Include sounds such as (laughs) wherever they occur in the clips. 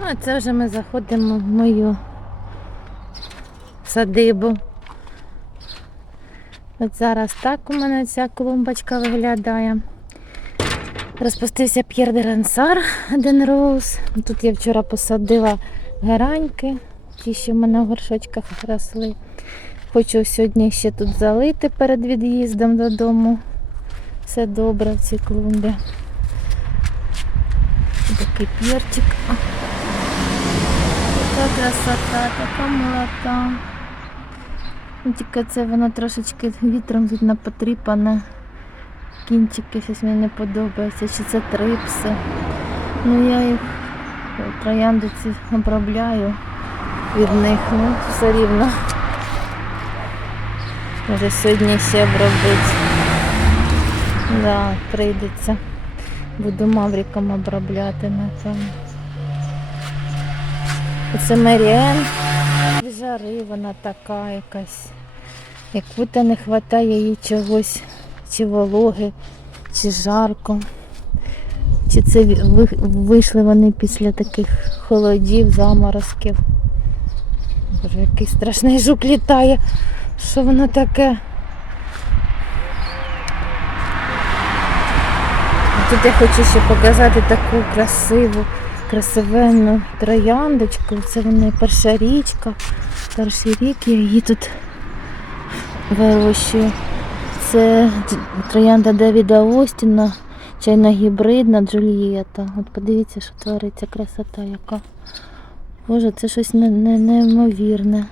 Ну, а це вже ми заходимо в мою садибу. От зараз так у мене ця клумбочка виглядає. Розпустився П'єр де Рансар Ден Роуз. Тут я вчора посадила гераньки, ті, що в мене в горшочках росли. Хочу сьогодні ще тут залити перед від'їздом додому. Все добре в цій клумбі. Такий п'єрчик. Така красота, така молота. Ну, Тільки це воно трошечки вітром видно потріпане. Кінчики щось мені не подобається, чи це трипси. Ну я їх трояндиці обробляю від них, ну все рівно. Може сьогодні ще обробити. Да, прийдеться. Буду мавриком обробляти, напевно. Оце Маріен. Жари вона така якась. Як будто не вистачає їй чогось, чи вологи, чи жарко. Чи це вийшли вони після таких холодів, заморозків. Боже, який страшний жук літає. Що воно таке? Тут я хочу ще показати таку красиву, красивенну трояндочку. Це вона перша річка. Перший рік я її тут вирощую. Це троянда Девіда Остіна, чайна гібридна Джульєта. От подивіться, що твориться, красота яка. Боже, це щось не, не, неймовірне.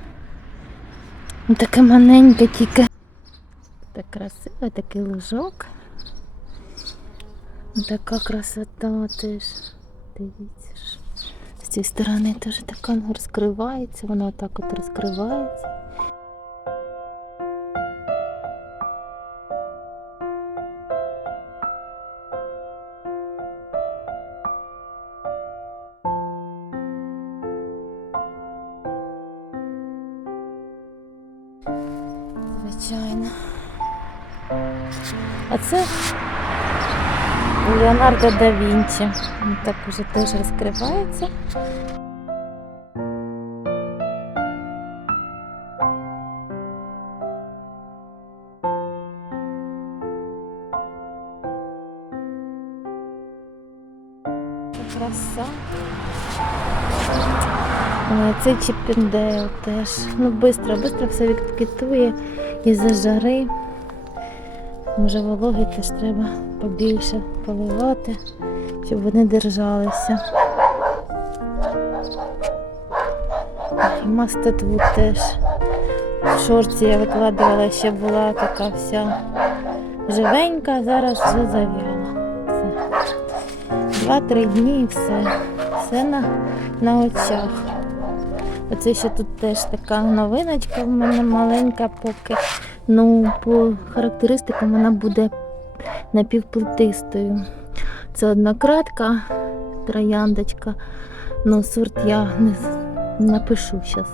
Ну, Таке маленьке тільки. Так красиве, такий лужок. Ну, Така красота теж. Дивіться ж. З цієї сторони теж така розкривається, вона отак от розкривається. Звичайно. А це Леонардо да Вінчі. Він Так уже теж розкривається. Краса. Ой, Це теж. Ну, швидко, швидко все відквітує із-за жари. Може вологи теж треба побільше поливати, щоб вони держалися. І маститву теж. В шорці я викладувала, ще була така вся живенька, зараз вже зав'яла. Два-три дні і все. Все на, на очах. Оце ще тут теж така новиночка в мене маленька поки. Ну, по характеристикам вона буде напівплетистою. Це однократка, трояндочка. Ну, сорт я не напишу зараз.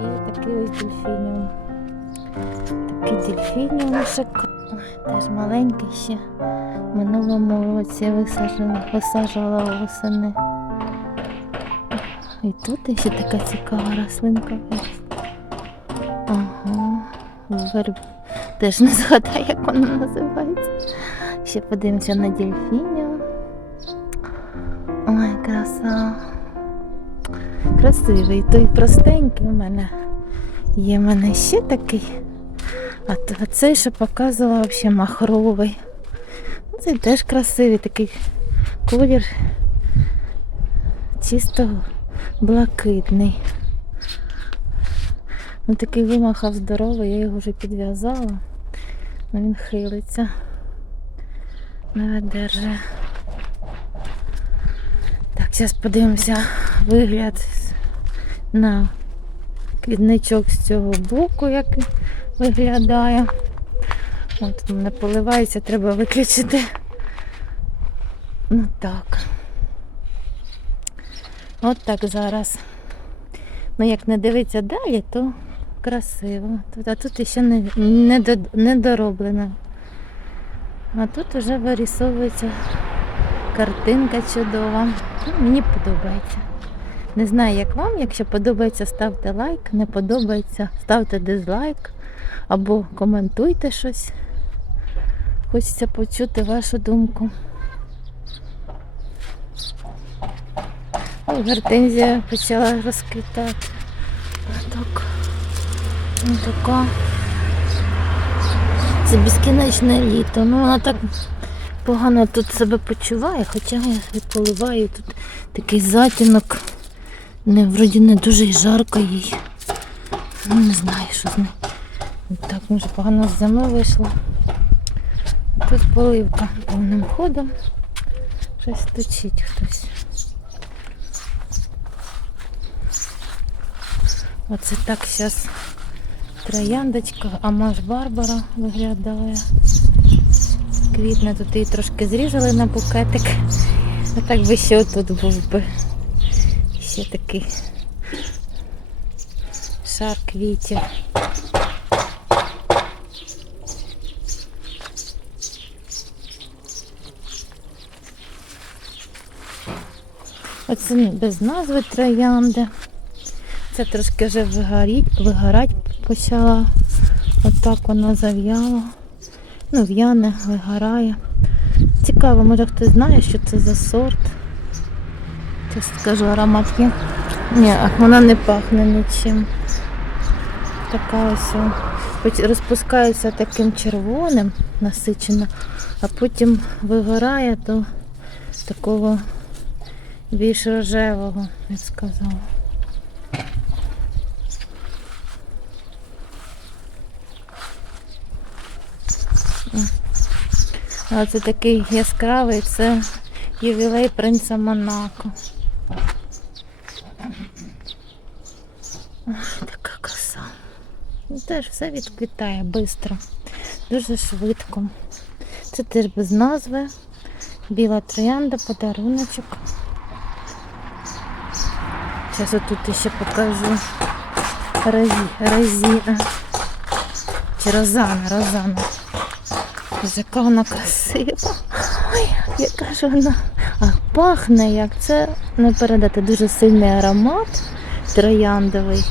І такий ось дельфініум. Такий дельфініумшик. Ой, Теж маленький ще. В минулому році висаджувала, висаджувала восени. І тут ще така цікава рослинка. Ось. Теж не згадаю, як вона називається. Ще подивимося на дельфінію. Ой, краса. Красивий, той простенький у мене. Є в мене ще такий. А цей, що показувала, взагалі махровий. Цей теж красивий, такий колір чисто блакитний. Ну такий вимахав здоровий, я його вже підв'язала. Ну він хилиться. Не видержує. Так, зараз подивимося вигляд на квітничок з цього боку, як виглядає. От не поливається, треба виключити. Ну так. От так зараз. Ну, як не дивитися далі, то красиво. А тут ще не, не, не дороблено. А тут вже вирісовується картинка чудова. Ну, мені подобається. Не знаю, як вам. Якщо подобається, ставте лайк, не подобається, ставте дизлайк або коментуйте щось. Хочеться почути вашу думку. Гортензія почала розквітати. Так. Ось така. Це безкінечне літо. Ну вона так погано тут себе почуває, хоча я і поливаю тут такий затінок. Не, вроді не дуже й жарко їй. Ну, не знаю, що з нею. Так, може погано з зими вийшло. Тут поливка повним ходом. Щось точить хтось. Оце так зараз трояндочка, Амаш Барбара виглядає. Квітне тут її трошки зрізали на букетик. А так би ще отут був би. Ще такий шар квітів. Оце без назви троянди. Це трошки вже вигоріть, вигорать почала. Отак вона зав'яла. Ну, в'яне, вигорає. Цікаво, може хтось знає, що це за сорт. Зараз скажу, аромат є. Ні, вона не пахне нічим. Така ось розпускається таким червоним, насичено, а потім вигорає до такого більш рожевого, я б сказала. А це такий яскравий, це ювілей принца Монако. Така краса. Ну, Теж все відквітає швидко, дуже швидко. Це теж без назви. Біла троянда, подаруночок. Зараз отут ще покажу Розі, Розіна. Чи Розана, Розана. Яка вона красива. Ой, яка ж вона. А пахне як. Це не передати дуже сильний аромат трояндовий.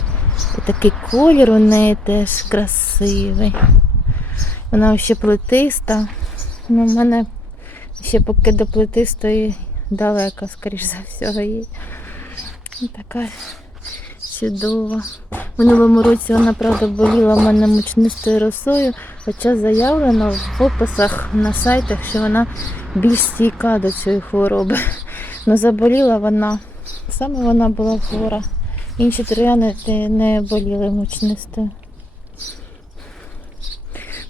І такий колір у неї теж красивий. Вона ще плетиста. Ну, в мене ще поки до плетистої далеко, скоріш за всього, їй. Ну, Така чудова. В минулому році вона, правда, боліла в мене мучнистою росою, хоча заявлено в описах на сайтах, що вона більш стійка до цієї хвороби. Ну заболіла вона, саме вона була хвора. Інші трояни не боліли мучнистою.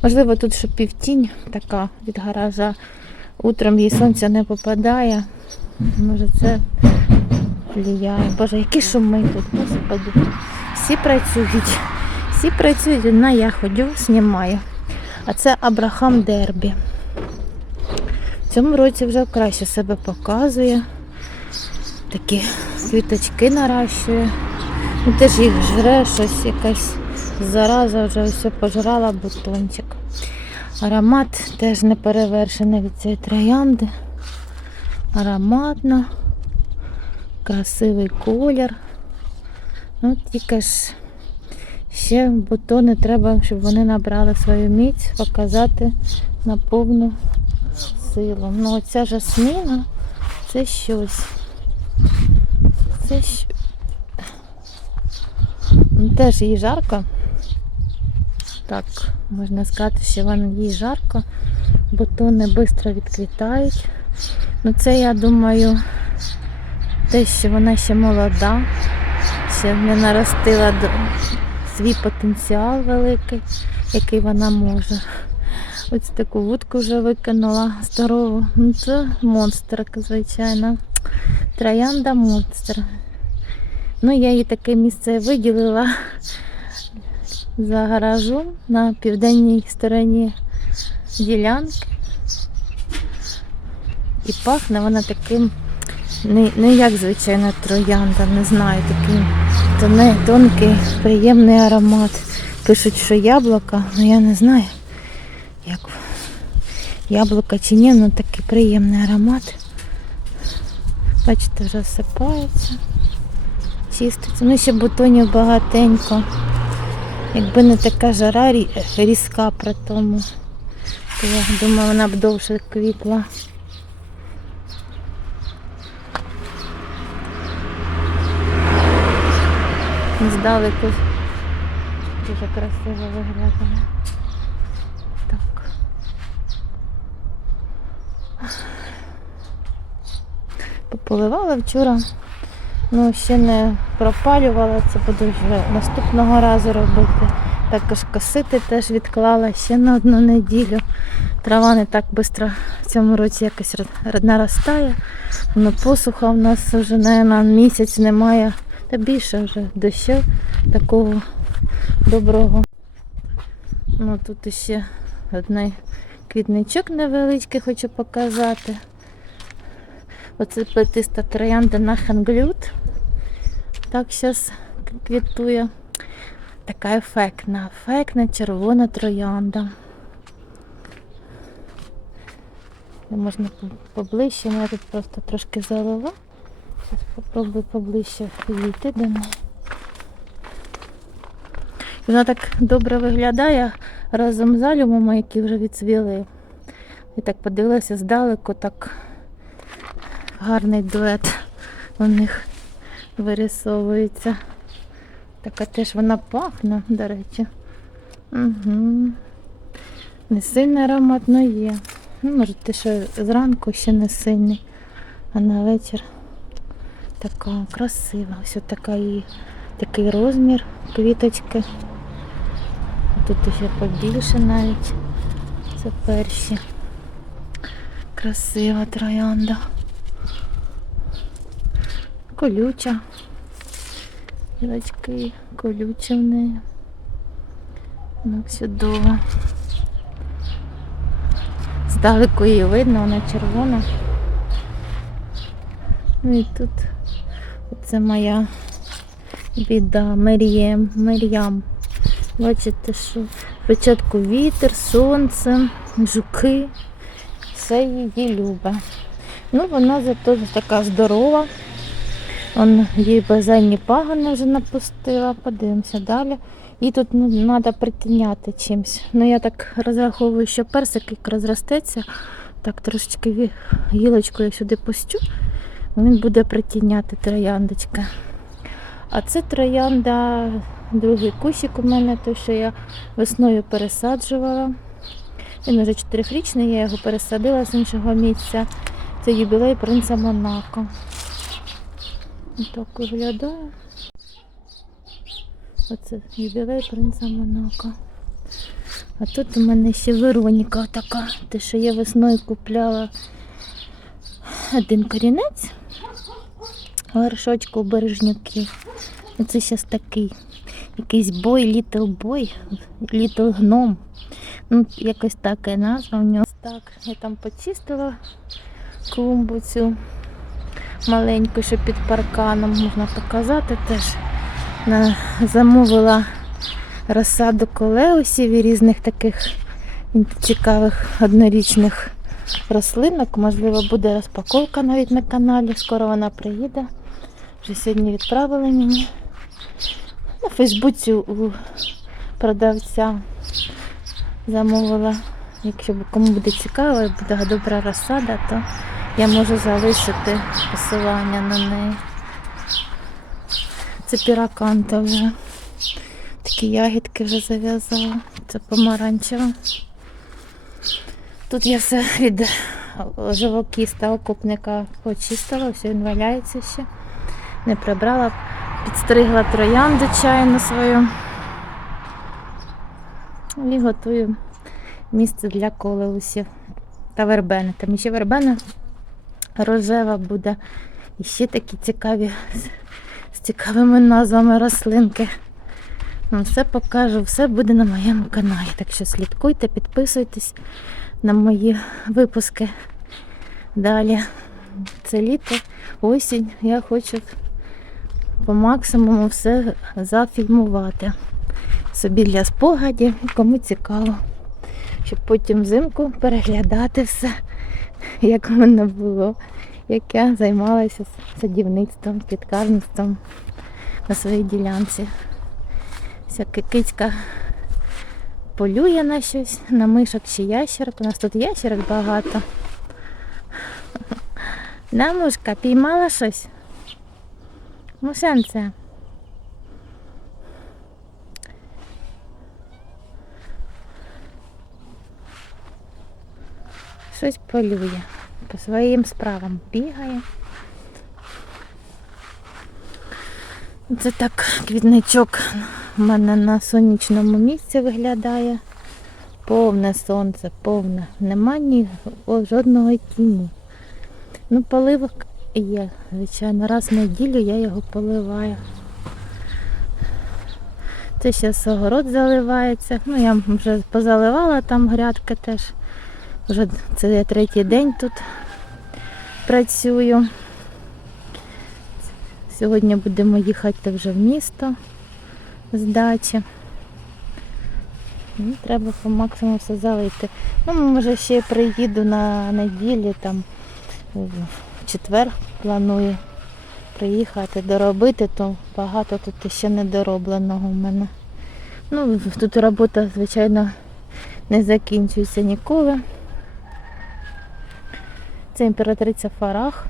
Можливо, тут ще півтінь така від гаража. Утром їй сонця не попадає. Може це впливає. Боже, які шуми тут, господи. Всі працюють. Всі працюють, одна я ходю, знімаю. А це Абрахам Дербі. В цьому році вже краще себе показує. Такі квіточки наращує. Ну, теж їх жре щось, якась зараза вже все пожрала бутончик. Аромат теж не перевершений від цієї троянди. Ароматно, красивий колір. Ну, тільки ж ще бутони треба, щоб вони набрали свою міць, показати на повну силу. Ну, оця жасміна це щось. Це що. Ну, теж їй жарко. Так, можна сказати, що вон їй жарко. Бутони швидко відквітають. Ну це я думаю, те, що вона ще молода, ще не наростила свій потенціал великий, який вона може. Ось таку вудку вже викинула здорову. Ну це монстр, звичайно. Троянда монстр. Ну, я їй таке місце виділила за гаражом на південній стороні ділянки. І пахне вона таким, не, не як звичайна троянда, не знаю, такий тоне, тонкий, приємний аромат. Пишуть, що яблука, але я не знаю, як яблука чи ні, але такий приємний аромат. Бачите, вже всипається. чиститься. Ну, ще бутонів багатенько. Якби не така жара різка при тому, то я думаю, вона б довше квітла. Здалеку дуже красиво виглядає. Так. Пополивала вчора. Ну, ще не пропалювала, це буду вже наступного разу робити. Також косити теж відклала ще на одну неділю. Трава не так швидко в цьому році якось наростає. Ну, посуха в нас вже, мабуть, місяць немає. Та більше вже дощу такого доброго. Ну, тут ще одний квітничок невеличкий хочу показати. Оце плетиста троянда на Нахенглют. Так зараз квітує. Така ефектна, ефектна червона троянда. Можна по- поближче, я тут просто трошки залила. Зараз попробую поближче підійти до неї. Вона так добре виглядає разом з алюмами, які вже відцвіли. І так подивилася здалеку, так гарний дует у них вирисовується. Така теж вона пахне, до речі. Угу. Не сильний аромат, але є. Ну, може, те, що зранку ще не сильний, а на вечір така красива. Ось така такий розмір квіточки. Тут ще побільше навіть. Це перші. Красива троянда. Колюча. Гілочки колючі в неї. Ну, чудово. Здалеку її видно, вона червона. Ну і тут це моя біда Мер'єм, Мер'ям. Бачите, що спочатку вітер, сонце, жуки. Все її любить. Ну, вона зато така здорова. Он їй базальні пагони вже напустила. Подивимося далі. І тут ну, треба притиняти чимось. Ну я так розраховую, що персик як розростеться, так трошечки ві- гілочкою сюди пустю, він буде притіняти трояндочка. А це троянда, другий кущик у мене, той, що я весною пересаджувала. Він вже чотирирічний, я його пересадила з іншого місця. Це юбілей принца Монако. Так виглядає. Оце юбілей принца Монако. А тут у мене ще Вероніка така. Те, що я весною купляла один корінець горшочку бережнюків. Оце зараз такий. Якийсь бой, літл бой, літл гном. Ну, якось така назва в нього. Так, я там почистила клумбу цю маленьку, що під парканом можна показати теж. Замовила розсаду колеусів і різних таких цікавих однорічних рослинок. Можливо, буде розпаковка навіть на каналі. Скоро вона приїде. Вже сьогодні відправили мені. На Фейсбуці у продавця замовила. Якщо кому буде цікаво і буде добра розсада, то я можу залишити посилання на неї. Це піраканта вже. Такі ягідки вже зав'язала. Це помаранчева. Тут я все від живокіста окупника почистила, все він валяється ще. Не прибрала, підстригла троянду чайну свою. І готую місце для колеусів та вербени. Там ще вербена рожева буде. І ще такі цікаві з- цікавими назвами рослинки. Ну, Все покажу, все буде на моєму каналі. Так що слідкуйте, підписуйтесь на мої випуски. Далі це літо, осінь. Я хочу по максимуму все зафільмувати. Собі для спогадів, кому цікаво. Щоб потім взимку переглядати все, як в мене було, як я займалася садівництвом, підкармництвом. на своїй ділянці. Всяка кицька полює на щось, на мишок чи ящерок. У нас тут ящерок багато. (laughs) Да, мушка, піймала щось? Мушенце. Щось полює. По своїм справам бігає. Це так квітничок у мене на сонячному місці виглядає. Повне сонце, повне. Нема ні жодного тіні. Ну, поливок є. Звичайно, раз в неділю я його поливаю. Це зараз огород заливається. Ну, я вже позаливала там грядки теж. Вже це я третій день тут працюю. Сьогодні будемо їхати вже в місто з дачі. Ну, треба по максимуму все залити. Ну, може ще приїду на неділі, там в четвер планую приїхати, доробити, то багато тут ще недоробленого в мене. Ну, тут робота, звичайно, не закінчується ніколи. Це імператриця Фарах.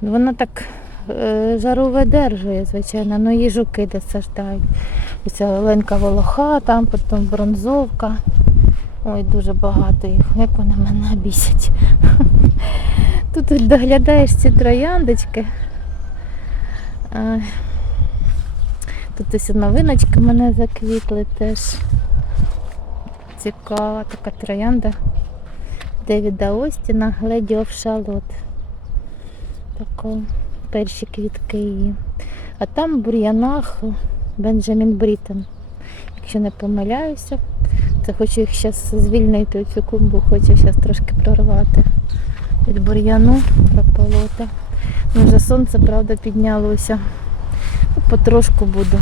Вона так е, жару видержує, звичайно, але її жуки досаждають. Оця Оленка Волоха, там потім бронзовка. Ой, дуже багато їх. Як вони мене бісять. Тут доглядаєш ці трояндочки. Тут ось новиночки мене заквітли теж. Цікава така троянда. Девіда Остіна, of Charlotte. Тако перші квітки її. А там бур'янах Бенджамін Бріттон. Якщо не помиляюся, це хочу їх зараз звільнити цю клумбу, хочу зараз трошки прорвати від бур'яну, прополоти. Ну, вже сонце, правда, піднялося. Ну, Потрошку буду.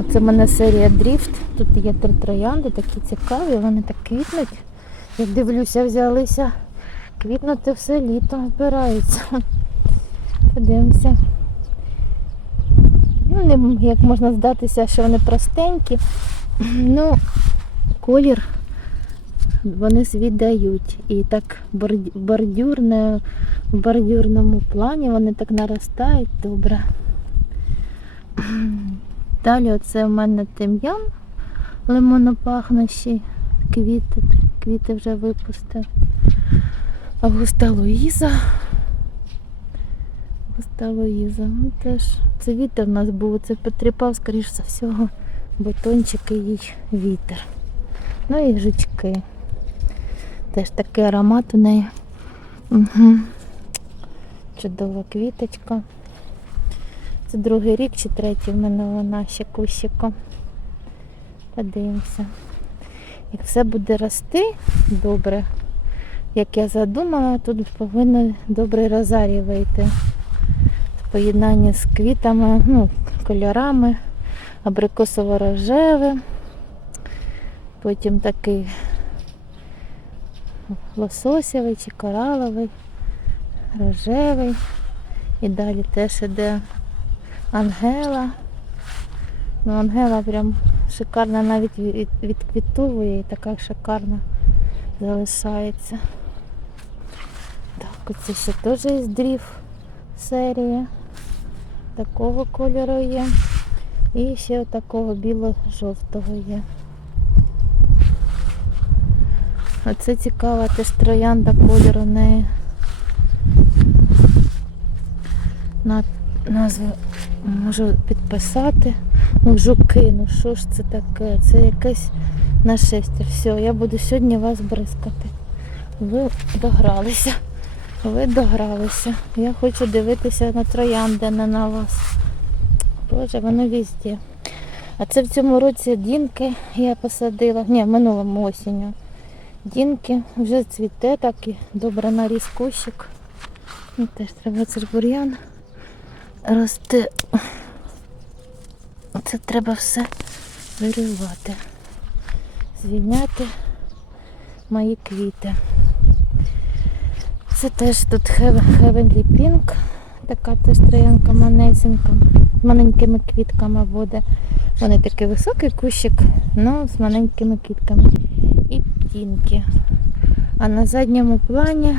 Оце в мене серія дріфт. Тут є три троянди, такі цікаві, вони так квітнуть. Як дивлюся, взялися квітнути все літо збираються. Подивимося. Ну, як можна здатися, що вони простенькі. Ну, колір вони свій дають. І так бордю- бордюрне, в бордюрному плані вони так наростають добре. Далі оце в мене тим'ян лимонопахнущий. Квіти, квіти вже випустив. Августа Луїза. Августа Луїза. Ну, теж це вітер у нас був, це потріпав, скоріш за всього, бутончики їй вітер. Ну і жучки. Теж такий аромат у неї. Угу. Чудова квіточка. Це другий рік чи третій в мене вона ще кущиком. Подивимося. Як все буде рости добре, як я задумала, тут повинен добрий розарій вийти. В поєднанні з квітами, ну, кольорами, абрикосово-рожеве, потім такий лососєвий чи кораловий, рожевий. І далі теж іде Ангела. Ну, Ангела прям шикарна навіть відквітовує і така шикарна залишається. Так, оце ще теж із дрів серія. Такого кольору є. І ще такого біло-жовтого є. Оце цікава теж троянда кольору в неї. На назву можу підписати. Ну, жуки, ну що ж це таке? Це якесь нашестя. Все, я буду сьогодні вас бризкати. Ви догралися. Ви догралися. Я хочу дивитися на троянди, не на вас. Боже, воно везде. А це в цьому році дінки я посадила. Ні, в минулому осінню. Дінки вже цвіте, так і добре наріс кущик. Ну, теж треба це ж бур'ян росте. Це треба все вирівати, звільняти мої квіти. Це теж тут Heavenly Pink, така теж троянка манесенька, маленькими квітками буде. Вони такий високий кущик, ну з маленькими квітками. І птінки. А на задньому плані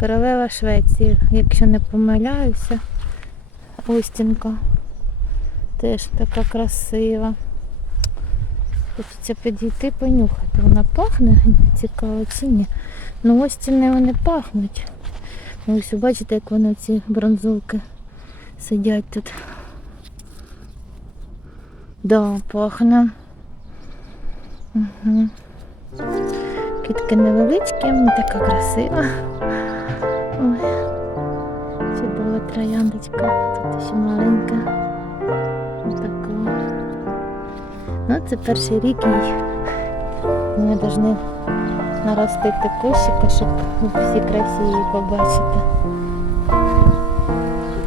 королева Швеції, якщо не помиляюся, Остінка. Теж така красива. Хочеться підійти понюхати. Вона пахне, цікаво чи ні. Ну ось ціни вони пахнуть. Ну, Ось бачите, як вони ці бронзовки сидять тут. Да, пахне. Угу. Квітки невеличкі, така красива. Ой. Чудова трояндочка. Тут ще маленька. Така. Ну, це перший рік їй. Ми повинні наростити кущика, щоб у всій красі її побачити.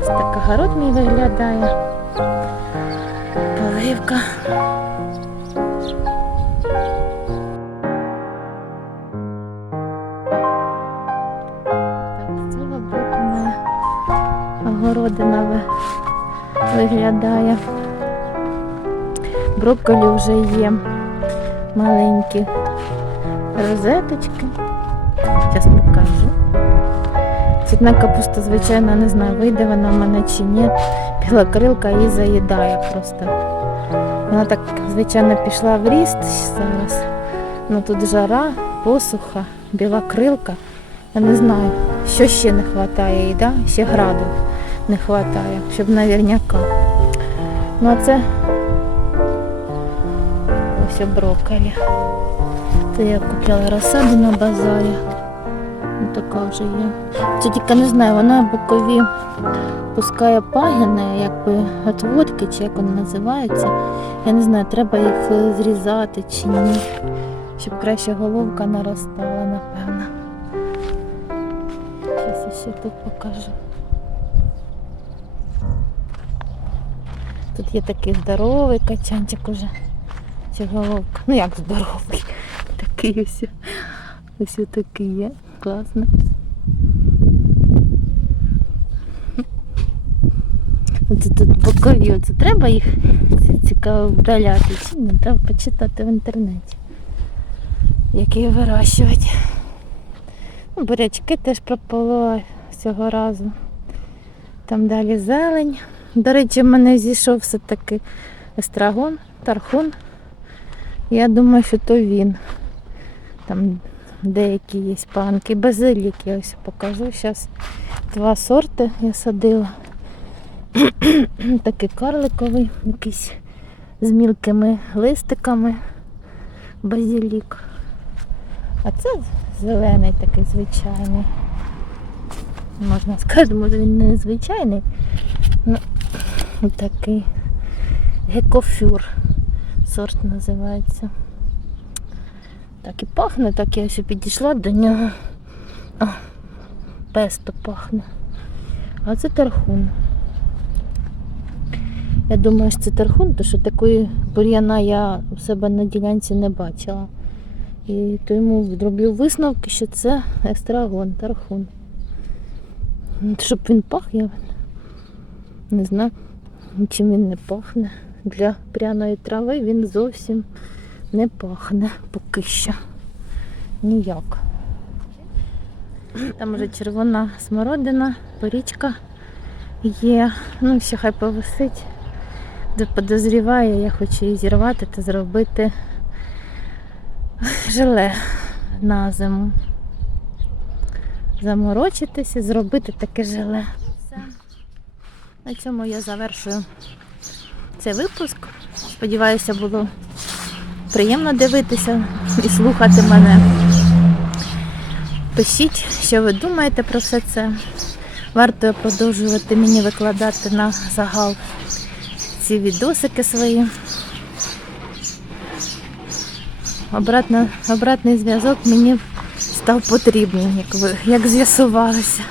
Ось так огород мій виглядає. Поливка. Виглядає. Брокколі вже є маленькі розеточки. Зараз покажу. Цвітна капуста, звичайно, не знаю, вийде вона в мене чи ні. Біла крилка її заїдає просто. Вона так, звичайно, пішла в ріст зараз. Ну тут жара, посуха, біла крилка. Я не знаю, що ще не вистачає їй, да? ще граду не вистачає, щоб наверняка. Ну а це ось брокколі. Це я купляла розсаду на базарі. Ну, така вже є. Це тільки не знаю, вона бокові пускає пагіни, якби отводки, чи як вони називаються. Я не знаю, треба їх зрізати чи ні. Щоб краще головка наростала, напевно. Зараз я ще тут покажу. Тут є такий здоровий качанчик уже. Чи головка. Ну як здоровий. (laughs) Такий ось. Ось такий є. Класно. Оце тут бокові. Оце треба їх цікаво вдаляти. Чи ні? Треба почитати в інтернеті. Як її вирощувати. Ну, бурячки теж прополола цього разу. Там далі зелень. До речі, в мене зійшов все-таки естрагон, тархун. Я думаю, що то він. Там деякі є панки, базилік я ось покажу. Зараз два сорти я садила. (clears throat) Такий карликовий, якийсь з мілкими листиками базилік. А це зелений такий звичайний. Можна сказати, може він не звичайний. Такий гекофюр сорт називається. Так і пахне, так я ще підійшла до нього. О, песто пахне. А це тархун. Я думаю, що це тархун, тому що такої бур'яна я у себе на ділянці не бачила. І тому зроблю висновки, що це естрагон, тархун. Щоб він пах, я не знаю, чим він не пахне. Для пряної трави він зовсім не пахне поки що. Ніяк. Там вже червона смородина, порічка є. Ну, ще хай повисить. Де Подозріває, я хочу її зірвати та зробити желе на зиму. Заморочитися, зробити таке желе. На цьому я завершую цей випуск. Сподіваюся, було приємно дивитися і слухати мене. Пишіть, що ви думаєте про все це. Варто продовжувати мені викладати на загал ці відосики свої. Обратно, обратний зв'язок мені став потрібний, як як з'ясувалося.